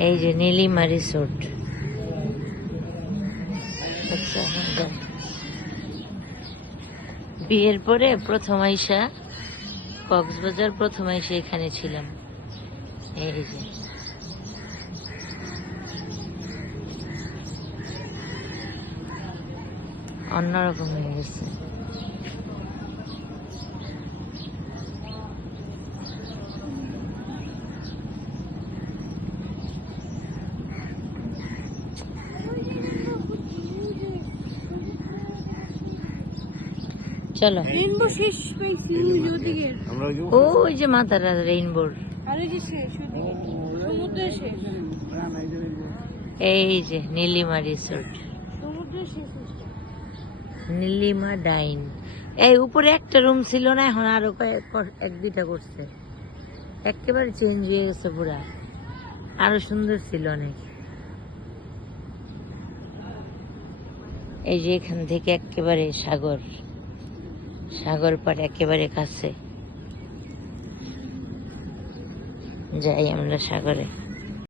এই যে নীলিমা রিসোর্ট। আচ্ছা হ্যাঁ, বিয়ের পরে প্রথম আইসা কক্সবাজার প্রথম আইসা এখানে ছিলাম। এই যে। অন্যরকম হয়ে গেছে। চলো। রেইনবো শেষ পাইছি ওই যে ওদিকে আমরা ওই যে মাতারা রেইনবোর আর ওই যে শেষ ওদিকে শেষ। এই যে নীলিমা রিসোর্ট নীলিমা ডাইন এই উপরে একটা রুম ছিল না এখন আরও কয়েক এক দুইটা করছে। একেবারে চেঞ্জ হয়ে গেছে পুরা। আরও সুন্দর ছিল অনেক। এই যে এখান থেকে একেবারে সাগর। সাগর পাড় একেবারে কাছে। যাই আমরা সাগরে।